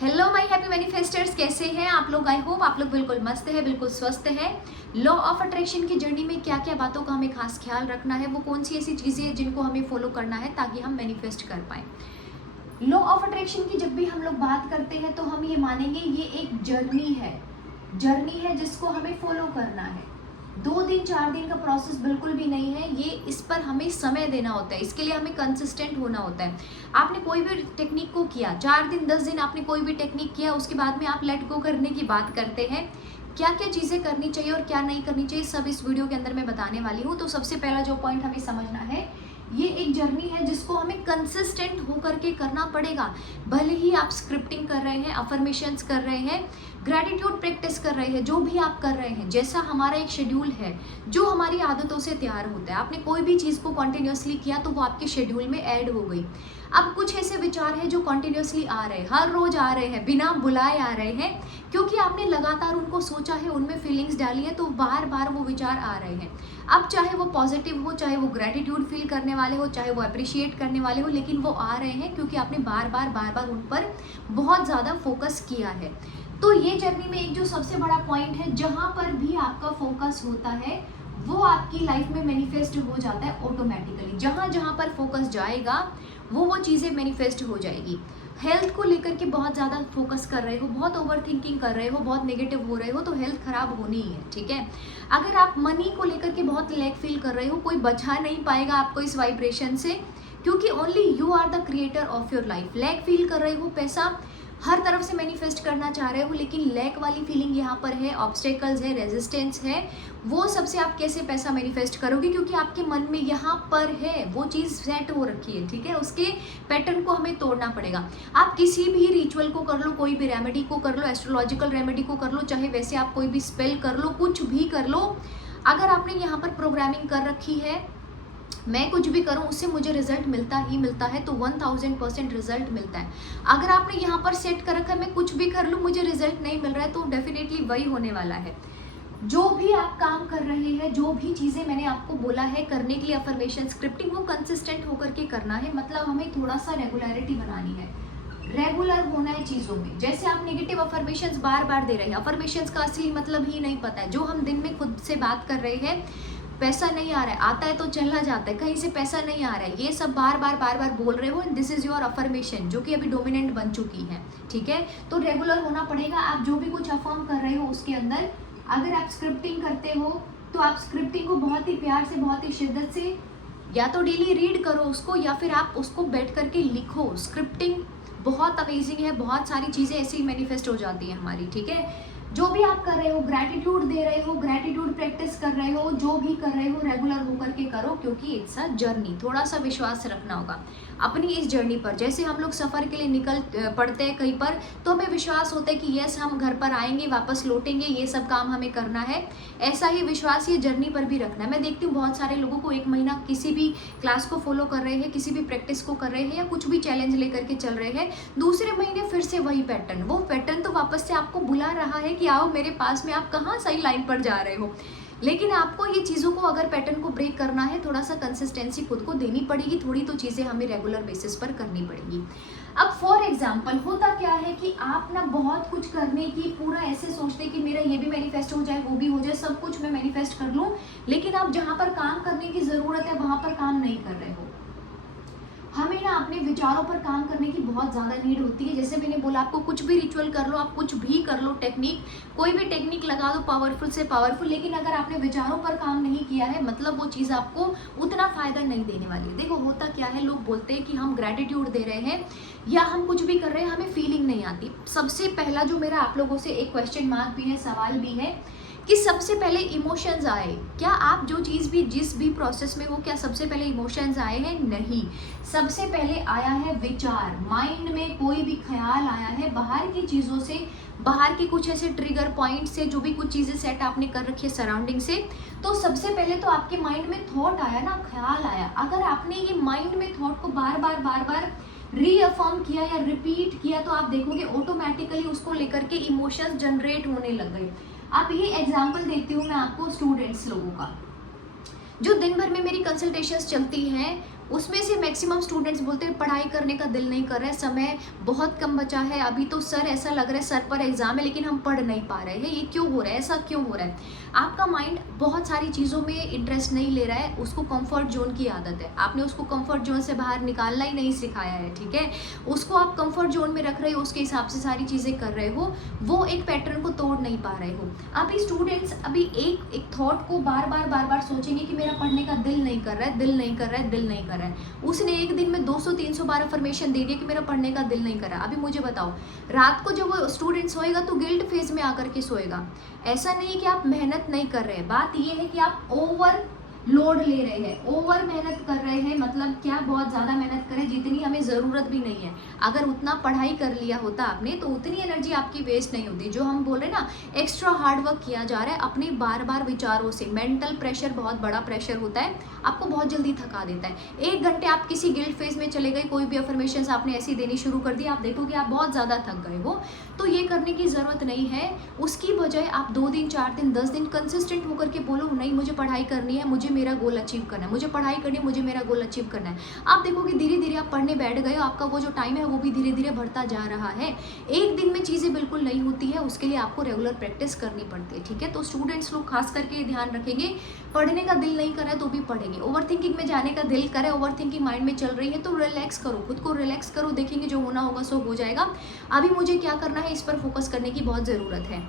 Hello my happy मैनिफेस्टर्स, कैसे हैं आप लोग। आई होप आप लोग बिल्कुल मस्त है, बिल्कुल स्वस्थ है। लॉ ऑफ अट्रैक्शन की जर्नी में क्या क्या बातों का हमें खास ख्याल रखना है, वो कौन सी ऐसी चीज़ें हैं जिनको हमें फॉलो करना है ताकि हम मैनिफेस्ट कर पाएँ। लॉ ऑफ अट्रैक्शन की जब भी हम लोग बात करते हैं तो हम ये मानेंगे ये एक जर्नी है जिसको हमें फॉलो करना है। 2 दिन 4 दिन का प्रोसेस बिल्कुल भी नहीं है ये। इस पर हमें समय देना होता है, इसके लिए हमें कंसिस्टेंट होना होता है। आपने कोई भी टेक्निक को किया, 4 दिन 10 दिन आपने कोई भी टेक्निक किया, उसके बाद में आप लेट गो करने की बात करते हैं। क्या क्या चीज़ें करनी चाहिए और क्या नहीं करनी चाहिए, सब इस वीडियो के अंदर मैं बताने वाली हूँ। तो सबसे पहला जो पॉइंट हमें समझना है, ये एक जर्नी है जिसको हमें कंसिस्टेंट होकर के करना पड़ेगा। भले ही आप स्क्रिप्टिंग कर रहे हैं, अफर्मेशंस कर रहे हैं, ग्रैटिट्यूड प्रैक्टिस कर रहे हैं, जो भी आप कर रहे हैं, जैसा हमारा एक शेड्यूल है जो हमारी आदतों से तैयार होता है। आपने कोई भी चीज़ को कॉन्टिन्यूसली किया तो वो आपके शेड्यूल में ऐड हो गई। अब कुछ ऐसे विचार हैं जो कॉन्टिन्यूसली आ रहे हैं, हर रोज आ रहे हैं, बिना बुलाए आ रहे हैं, क्योंकि आपने लगातार उनको सोचा है, उनमें फीलिंग्स डाली है, तो बार बार वो विचार आ रहे हैं। अब चाहे वो पॉजिटिव हो, चाहे वो ग्रैटिट्यूड फील करने वाले हो, चाहे वो अप्रिशिएट करने वाले हो, लेकिन वो आ रहे हैं क्योंकि आपने बार बार उन पर बहुत ज़्यादा फोकस किया है। तो ये जर्नी में एक जो सबसे बड़ा पॉइंट है, जहाँ पर भी आपका फोकस होता है वो आपकी लाइफ में मैनिफेस्ट हो जाता है ऑटोमेटिकली। जहाँ जहाँ पर फोकस जाएगा वो चीज़ें मैनिफेस्ट हो जाएगी। हेल्थ को लेकर के बहुत ज़्यादा फोकस कर रहे हो, बहुत ओवर थिंकिंग कर रहे हो, बहुत नेगेटिव हो रहे हो, तो हेल्थ खराब होनी ही है, ठीक है। अगर आप मनी को लेकर के बहुत लैक फील कर रहे हो, कोई बचा नहीं पाएगा आपको इस वाइब्रेशन से, क्योंकि only you are the creator of your life. Lack feel कर रहे हो, पैसा हर तरफ से मैनिफेस्ट करना चाह रहे हो, लेकिन लैक वाली फीलिंग यहाँ पर है, ऑब्स्टेकल्स है, रेजिस्टेंस है, वो सबसे आप कैसे पैसा मैनिफेस्ट करोगे, क्योंकि आपके मन में यहाँ पर है, वो चीज़ सेट हो रखी है, ठीक है। उसके पैटर्न को हमें तोड़ना पड़ेगा। आप किसी भी रिचुअल को कर लो, कोई भी रेमेडी को कर लो, एस्ट्रोलॉजिकल रेमेडी को कर लो, चाहे वैसे आप कोई भी स्पेल कर लो, कुछ भी कर लो, अगर आपने यहाँ पर प्रोग्रामिंग कर रखी है मैं कुछ भी करूं उससे मुझे रिजल्ट मिलता ही मिलता है, तो 1000% रिजल्ट मिलता है। अगर आपने यहाँ पर सेट कर रखा है मैं कुछ भी कर लूँ मुझे रिजल्ट नहीं मिल रहा है, तो डेफिनेटली वही होने वाला है। जो भी आप काम कर रहे हैं, जो भी चीज़ें मैंने आपको बोला है करने के लिए, अफर्मेशन स्क्रिप्टिंग, वो कंसिस्टेंट होकर के करना है। मतलब हमें थोड़ा सा रेगुलरिटी बनानी है, रेगुलर होना है चीज़ों में। जैसे आप नेगेटिव अफर्मेशंस बार बार दे रहे हैं, अफर्मेशंस का असली मतलब ही नहीं पता है। जो हम दिन में खुद से बात कर रहे हैं, पैसा नहीं आ रहा है, आता है तो चला जाता है, कहीं से पैसा नहीं आ रहा है, ये सब बार बार बोल रहे हो, दिस इज योर अफर्मेशन, जो कि अभी डोमिनेंट बन चुकी है, ठीक है। तो रेगुलर होना पड़ेगा। आप जो भी कुछ अफर्म कर रहे हो उसके अंदर, अगर आप स्क्रिप्टिंग करते हो तो आप स्क्रिप्टिंग को बहुत ही प्यार से, बहुत ही शिद्दत से या तो डेली रीड करो उसको, या फिर आप उसको बैठ करके लिखो। स्क्रिप्टिंग बहुत अमेजिंग है, बहुत सारी चीज़ें ऐसे ही मैनिफेस्ट हो जाती हैं हमारी, ठीक है। जो भी आप कर रहे हो, ग्रैटिट्यूड दे रहे हो, ग्रैटिट्यूड प्रैक्टिस कर रहे हो, जो भी कर रहे हो रेगुलर होकर के करो, क्योंकि इट्स अ जर्नी। थोड़ा सा विश्वास रखना होगा अपनी इस जर्नी पर। जैसे हम लोग सफ़र के लिए निकल पड़ते हैं कहीं पर, तो हमें विश्वास होता है कि यस हम घर पर आएंगे, वापस लौटेंगे, ये सब काम हमें करना है। ऐसा ही विश्वास ये जर्नी पर भी रखना है। मैं देखती हूँ बहुत सारे लोगों को 1 महीना किसी भी क्लास को फॉलो कर रहे हैं, किसी भी प्रैक्टिस को कर रहे हैं, या कुछ भी चैलेंज लेकर के चल रहे हैं, दूसरे महीने फिर से वही पैटर्न। वो पैटर्न तो वापस से आपको बुला रहा है कि आओ मेरे पास में, आप कहाँ सही लाइन पर जा रहे हो। लेकिन आपको ये चीज़ों को, अगर पैटर्न को ब्रेक करना है, थोड़ा सा कंसिस्टेंसी खुद को देनी पड़ेगी, थोड़ी तो चीज़ें हमें रेगुलर बेसिस पर करनी पड़ेगी। अब फॉर एग्जांपल होता क्या है कि आप ना बहुत कुछ करने की पूरा ऐसे सोचते कि मेरा ये भी मैनिफेस्ट हो जाए, वो भी हो जाए, सब कुछ मैं मैनिफेस्ट कर लूँ, लेकिन आप जहाँ पर काम करने की ज़रूरत है वहाँ पर काम नहीं कर रहे हो। हमें ना अपने विचारों पर काम करने की बहुत ज़्यादा नीड होती है। जैसे मैंने बोला, आपको कुछ भी रिचुअल कर लो, आप कुछ भी कर लो, टेक्निक कोई भी टेक्निक लगा दो, पावरफुल से पावरफुल, लेकिन अगर आपने विचारों पर काम नहीं किया है, मतलब वो चीज़ आपको उतना फ़ायदा नहीं देने वाली है। देखो होता क्या है, लोग बोलते हैं कि हम ग्रैटिट्यूड दे रहे हैं या हम कुछ भी कर रहे हैं, हमें फीलिंग नहीं आती। सबसे पहला जो मेरा आप लोगों से एक क्वेश्चन मार्क भी है, सवाल भी है कि सबसे पहले इमोशंस आए क्या? आप जो चीज़ भी, जिस भी प्रोसेस में हो, क्या सबसे पहले इमोशंस आए हैं? नहीं, सबसे पहले आया है विचार। माइंड में कोई भी ख्याल आया है बाहर की चीज़ों से, बाहर के कुछ ऐसे ट्रिगर पॉइंट से, जो भी कुछ चीज़ें सेट आपने कर रखी है सराउंडिंग से, तो सबसे पहले तो आपके माइंड में थॉट आया ना, ख्याल आया। अगर आपने ये माइंड में थॉट को बार बार रीअफर्म किया या रिपीट किया, तो आप देखोगे ऑटोमेटिकली उसको लेकर के इमोशंस जनरेट होने लग गए। अब ये एग्जाम्पल देती हूँ मैं आपको स्टूडेंट्स लोगों का, जो दिन भर में मेरी कंसल्टेशंस चलती हैं, उसमें से मैक्सिमम स्टूडेंट्स बोलते हैं पढ़ाई करने का दिल नहीं कर रहा है, समय बहुत कम बचा है, अभी तो सर ऐसा लग रहा है सर पर एग्जाम है लेकिन हम पढ़ नहीं पा रहे हैं, ये क्यों हो रहा है, ऐसा क्यों हो रहा है? आपका माइंड बहुत सारी चीज़ों में इंटरेस्ट नहीं ले रहा है, उसको कंफर्ट जोन की आदत है, आपने उसको कंफर्ट जोन से बाहर निकालना ही नहीं सिखाया है, ठीक है? उसको आप कंफर्ट जोन में रख रहे हो, उसके हिसाब से सारी चीज़ें कर रहे हो, वो एक पैटर्न को तोड़ नहीं पा रहे हो। अभी स्टूडेंट्स अभी एक थॉट को बार बार सोचेंगे कि मेरा पढ़ने का दिल नहीं कर रहा है, दिल नहीं कर रहा है, दिल नहीं कर रहा है। उसने एक दिन में 200-300 बार अफर्मेशन दे दिया कि मेरा पढ़ने का दिल नहीं कर रहा। अभी मुझे बताओ, रात को जब वो स्टूडेंट सोएगा तो गिल्ट फेज में आकर के सोएगा। ऐसा नहीं है कि आप मेहनत नहीं कर रहे हैं, बात ये है कि आप ओवर लोड ले रहे हैं, ओवर मेहनत कर रहे हैं। मतलब क्या, बहुत ज़्यादा मेहनत करें जितनी हमें ज़रूरत भी नहीं है। अगर उतना पढ़ाई कर लिया होता आपने तो उतनी एनर्जी आपकी वेस्ट नहीं होती। जो हम बोल रहे हैं ना, एक्स्ट्रा हार्ड वर्क किया जा रहा है अपने बार बार विचारों से। मेंटल प्रेशर बहुत बड़ा प्रेशर होता है, आपको बहुत जल्दी थका देता है। 1 घंटे आप किसी गिल्ट फेज में चले गए, कोई भी अफर्मेशन आपने ऐसी देनी शुरू कर दी, आप देखोगे आप बहुत ज़्यादा थक गए हो। तो ये करने की ज़रूरत नहीं है। उसकी बजाय आप 2 दिन, 4 दिन, 10 दिन कंसिस्टेंट होकर के बोलो, नहीं मुझे पढ़ाई करनी है, मुझे मेरा गोल अचीव करना है, मुझे पढ़ाई करनी है, मुझे मेरा गोल अचीव करना है। आप देखोगे धीरे धीरे आप पढ़ने बैठ गए हो, आपका वो जो टाइम है वो भी धीरे धीरे बढ़ता जा रहा है। एक दिन में चीज़ें बिल्कुल नहीं होती है, उसके लिए आपको रेगुलर प्रैक्टिस करनी पड़ती है, ठीक है? तो स्टूडेंट्स लोग खास करके ध्यान रखेंगे, पढ़ने का दिल नहीं करे तो भी पढ़ेंगे। ओवर थिंकिंग में जाने का दिल करे, ओवर थिंकिंग माइंड में चल रही है तो रिलैक्स करो, खुद को रिलैक्स करो, देखेंगे जो होना होगा सो हो जाएगा। अभी मुझे क्या करना है, इस पर फोकस करने की बहुत ज़रूरत है।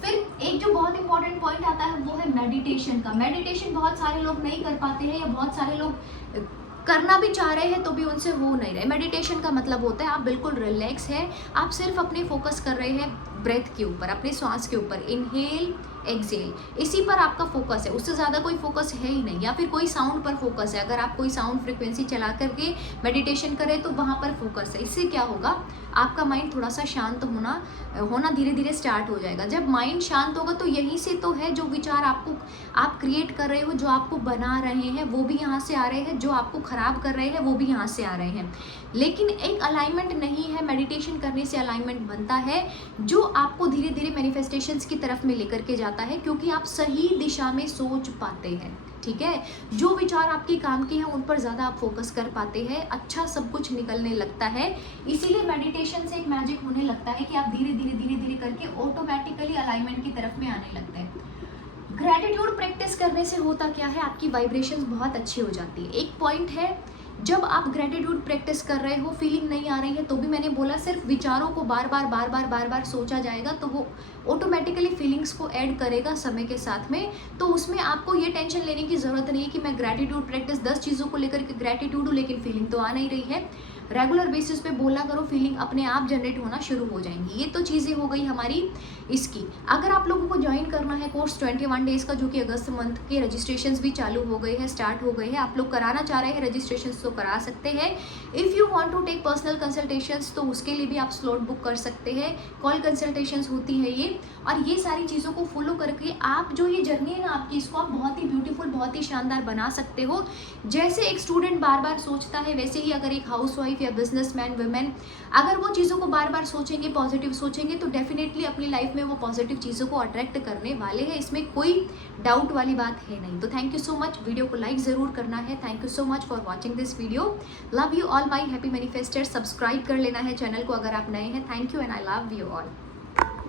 फिर एक जो बहुत इंपॉर्टेंट पॉइंट आता है वो है मेडिटेशन का। मेडिटेशन बहुत सारे लोग नहीं कर पाते हैं, या बहुत सारे लोग करना भी चाह रहे हैं तो भी उनसे हो नहीं रहे। मेडिटेशन का मतलब होता है आप बिल्कुल रिलैक्स है, आप सिर्फ अपने फोकस कर रहे हैं ब्रेथ के ऊपर, अपने सांस के ऊपर, इनहेल एक्सेल, इसी पर आपका फोकस है, उससे ज़्यादा कोई फोकस है ही नहीं। या फिर कोई साउंड पर फोकस है, अगर आप कोई साउंड फ्रिक्वेंसी चला करके मेडिटेशन करें तो वहाँ पर फोकस है। इससे क्या होगा, आपका माइंड थोड़ा सा शांत होना धीरे धीरे स्टार्ट हो जाएगा। जब माइंड शांत होगा तो यहीं से तो है जो विचार आप क्रिएट कर रहे हो, जो आपको बना रहे हैं वो भी यहाँ से आ रहे हैं, जो आपको ख़राब कर रहे हैं वो भी यहाँ से आ रहे हैं। लेकिन एक अलाइनमेंट नहीं है, मेडिटेशन करने से अलाइनमेंट बनता है जो आपको धीरे धीरे मैनिफेस्टेशंस की तरफ में लेकर के जाता है, क्योंकि आप सही दिशा में सोच पाते हैं, ठीक है? जो विचार आपके काम के हैं उन पर ज़्यादा आप फोकस कर पाते हैं, अच्छा सब कुछ निकलने लगता है। इसीलिए मेडिटेशन से एक मैजिक होने लगता है कि आप धीरे धीरे करके ऑटोमेटिकली अलाइनमेंट की तरफ में आने लगते हैं। ग्रैटिट्यूड प्रैक्टिस करने से होता क्या है, आपकी वाइब्रेशंस बहुत अच्छी हो जाती है। एक पॉइंट है, जब आप ग्रैटिट्यूड प्रैक्टिस कर रहे हो, फीलिंग नहीं आ रही है तो भी मैंने बोला सिर्फ विचारों को बार बार सोचा जाएगा तो वो ऑटोमेटिकली फीलिंग्स को ऐड करेगा समय के साथ में। तो उसमें आपको ये टेंशन लेने की ज़रूरत नहीं है कि मैं ग्रैटिट्यूड प्रैक्टिस 10 चीज़ों को लेकर के ग्रैटिट्यूड हूँ लेकिन फीलिंग तो आ नहीं रही है। रेगुलर बेसिस पे बोला करो, फीलिंग अपने आप जनरेट होना शुरू हो जाएंगी। ये तो चीज़ें हो गई हमारी इसकी। अगर आप लोगों को ज्वाइन करना है कोर्स 21 डेज़ का, जो कि अगस्त मंथ के रजिस्ट्रेशंस भी चालू हो गए हैं, स्टार्ट हो गए हैं, आप लोग कराना चाह रहे हैं रजिस्ट्रेशंस तो करा सकते हैं। If you want to take personal consultations तो उसके लिए भी आप स्लॉट बुक कर सकते हैं, कॉल कंसल्टेशंस होती है ये। और ये सारी चीज़ों को फॉलो करके आप जो ये जर्नी है ना आपकी, इसको आप बहुत ही ब्यूटीफुल, बहुत ही शानदार बना सकते हो। जैसे एक स्टूडेंट बार बार सोचता है, वैसे ही अगर एक हाउसवाइफ या बिजनेसमैन, वुमेन अगर वो चीज़ों को बार बार सोचेंगे, पॉजिटिव सोचेंगे, तो डेफिनेटली अपनी लाइफ में वो पॉजिटिव चीज़ों को अट्रैक्ट करने वाले हैं। इसमें कोई डाउट वाली बात है नहीं। तो thank you so much, video को लाइक ज़रूर करना है। Thank you so much for watching this video. Love you all my happy manifesters. Subscribe कर लेना है चैनल को अगर आप नए हैं। Thank you and I love you all.